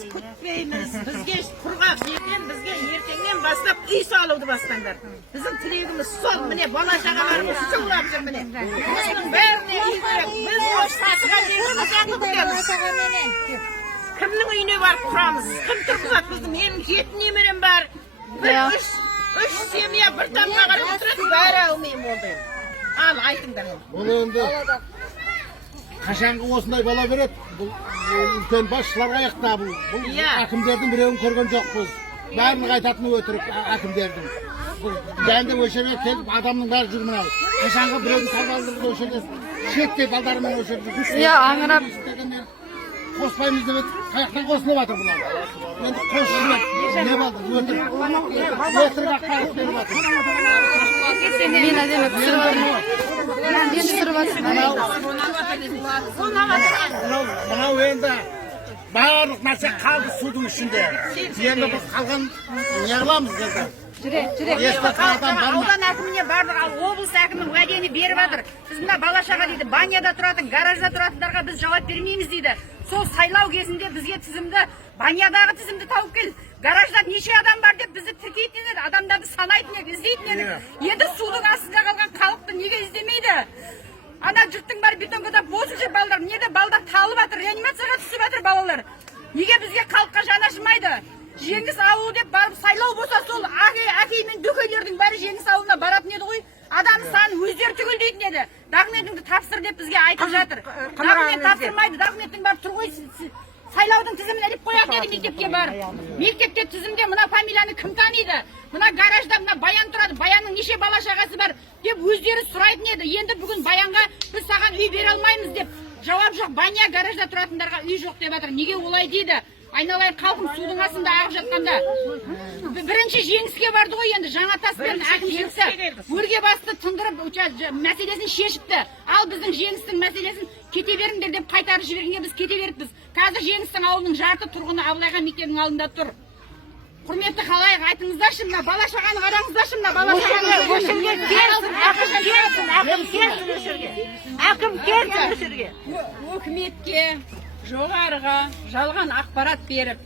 Biz kutmaymiz. Bizge kurgak yerden, bizge ertengden başlap uy salууdu bastаңдар. Bizim tilegimiz sol, mine bala şagalarımız so'rapçı mine. Bunun bärine uy керек. Biz o satıga жерimiz yakıtımız. Kimning uyine barıp turamız? Kim turguzat bizni? Mening 7 nemerem bar. Üç semya bir tamga qarab o'tiradi, bari almayman oldu. Al aytыңдар. Bunu endi qachongi osындай bala beradi? Bu ulkan boshchilarga ayaqda bu. Akimlerden bireuni ko'rgan jo'qmiz. Barini aytatini o'tirib akimlerden. Endi o'sha yerga kelib adamning bari jurmina. Qachongi bireuni tabaldirdi o'sha yerga. Shetda baldarman o'sha yerga. Ya angrab Qo'shmaymiz deb qayoqdan qo'shilyapti bular. Endi qo'shilib ne bo'ldi? O'tirib qarab beryapti. men adem pishirib Mana endi bariq narsa qoldi suvning ichida. Endi biz qolgan ne qilamiz dedi. Аудан әкіміне бардық, ал облыс әкімі уәдені беріп жатыр. Біз мына бала-шаға дейді, баняда тұратын, гаражда тұратындарға біз жауап бермейміз дейді. Сол сайлау кезінде бізге тізімді, банядағы тізімді тауып кел. Гаражда неше адам бар деп бізді тіркейтін еді, адамдарды санайтын еді, іздейтін еді. Енді судың астында қалған халықты неге іздемейді? Ана жұрттың бәрі бетонкада босып жүр балдар. Неде балдар талып жатыр, реанимацияға түсіп жатыр балалар. Неге бізге халыққа жанашымайды? Жеңіс ауылы деп барып сайлау болса сол әкей мен дөкейлердің бәрі Жеңіс ауылына баратын еді ғой. Адам санын өздері түгелдейтін еді. Документіңді тапсыр деп бізге айтып жатыр. Документ тапсырмайды, документтің бар тұр ғой. Сайлаудың тізімін іліп қояды еді мектепке барып. Мектепте тізімде мына фамилияны кім таниды? Мына гаражда мына баян тұрады. Баянның неше бала шағасы бар деп өздері сұрайтын еді. Енді бүгін баянға біз саған үй бере алмаймыз деп жауап жоқ. Баня гаражда тұратындарға үй жоқ деп жатыр. Неге олай дейді? Айналайын қалқым судың астында ағып жатқанда. Бірінші Жеңіске барды ғой енді Жаңатаспен әкімшілікті өрге басты тындырып мәселесін шешіпті. Ал біздің Жеңістің мәселесін кете беріңдер деп қайтарып жібергенге біз кете беріппіз. Қазір Жеңістің ауылының жарты тұрғыны Абылайға мектебінің алдында тұр. Құрметті қалайық айтыңыздаршы, мына бала шағаны қараңыздаршы, мына бала шағаны. Әкім келсін. Өкіметке жоғарыға жалған ақпарат беріп,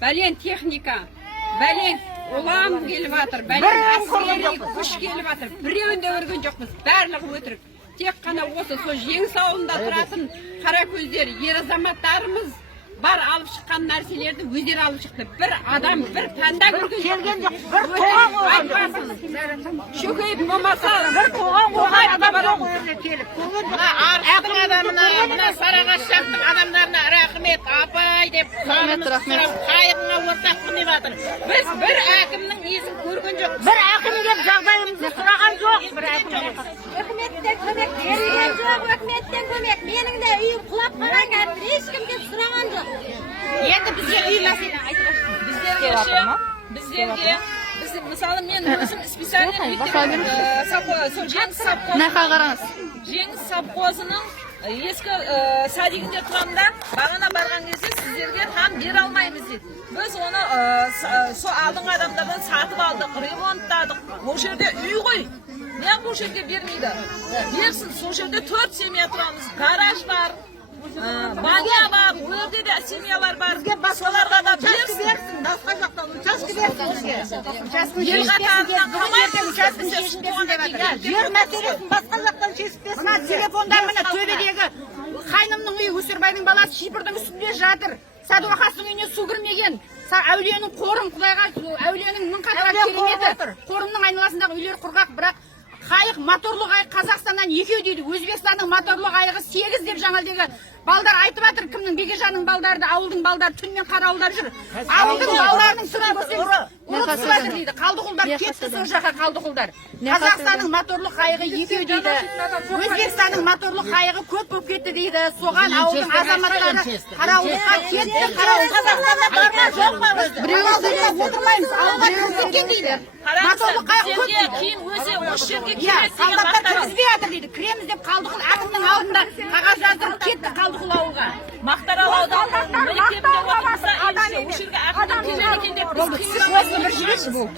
бәлен техника, бәлен ұлам келіп жатыр, бәлен әскери күш келіп жатыр. Біреуін де өрген жоқпыз, барлығы өтірік. Тек қана осы сол Жеңіс ауылында тұратын қара көздер, ер азаматтарымыз бар алып шыққан нәрселерді өздері алып шықты. Bir адам, bir таңда көрген жоқ. Bir тоған қойған. Шөкейіп болмаса, bir тоған қойған адам жоқ өзіне келіп. Арыстың адамына, мына Сарыағаш жақтың адамдарына рахмет, апай деп қайырына ортақ деп жатыр. Біз бір әкімнің несін көрген жоқ. Bir әкім деп жағдайымызды сұраған жоқ. Өкіметтен көмек берген жоқ, өкіметтен көмек. Менің де үйім құлап қалған қазір ешкім деп сұраған жоқ. Енді бізге үй мәселе біздерге мысалы мен өзім специально Жеңіс совхозының ескі садигінде тұрамда бағана барған кезде сіздерге там бере алмаймыз дейді. Біз оны сол алдыңғы адамдардан сатып алдық, ремонттадық. Ол жерде үй ғой. Неғып ол жерге бермейді? Берсін, сол жерде 4 семья тұрамыз, гараж бар. Баня бар, өрде де семьялар бар. Соларға да берсін. Басқа жақтан учаске берсін. Ел қатарынан қалмайды, учаске шешіп болғанда кейін. Жер мәселесін басқа жақтан шешіп берсін. Мына телефондар міне төбедегі қайнымның үйі Өсербайдың баласы шипырдың үстінде жатыр. Садуақастың үйіне су кірмеген. Әулиенің қорым құдайға, әулиенің мың қатар кереметі. Қорымның айналасындағы үйлер құрғақ, бірақ қайық, моторлы қайық Қазақстаннан 2 дейді. Өзбекстанның моторлы қайығы 8 деп жаңалдегі балдар айтып жатыр. Кімнің Бекежанның балдарды, ауылдың балдары түнмен қарауылдар жүр. Ауылдың балдарының түрін көрсеңіз, ұрып жатыр дейді. Қалдықұлдар кетті сол жаққа қалдықұлдар. Қазақстанның моторлы қайығы 2 дейді. Өзбекстанның моторлы қайығы көп болып кетті дейді. Соған ауылдың азаматтары қарауылға кетті. Қазақстанда барма жоқ па өзі? Біреуі отырмаймыз. Ауылға кеткен дейді. Моторлы қайық көп дейді. Кейін өзі осы жерге Иә, келеді деген солдаттар кіргізбей жатыр дейді. Кіреміз деп Қалдықұл әкімнің алдында қағаз жаздырып кетті Қалдықұл ауылға. Мақтарал ауданы мектебінде отырса, осы жерге әкімнің келеді екен деп біз қиындық